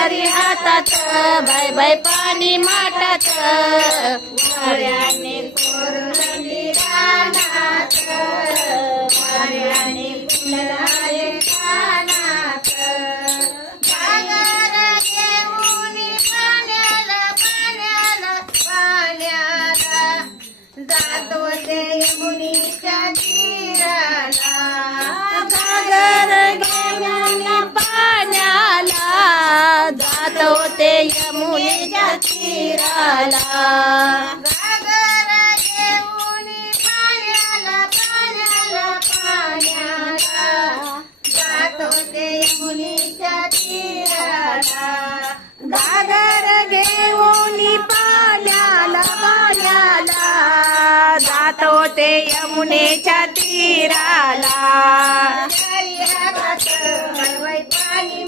घागरी हातात bye bye पाणी माठात वाऱ्याने कोरडली रानात वाऱ्याने फुलले कानात घागर घेऊन पाण्याला पाण्याला पाण्याला जातो ते यमुनेच्या तीराला घागर घेऊन पाण्याला जातो ते यमुनेच्या तीराला घागर घेऊन पाण्याला पाण्याला पाण्याला जातो ते यमुनेच्या तीराला घागर घेऊन पाण्याला पाण्याला जातो ते यमुनेच्या तीराला पाणी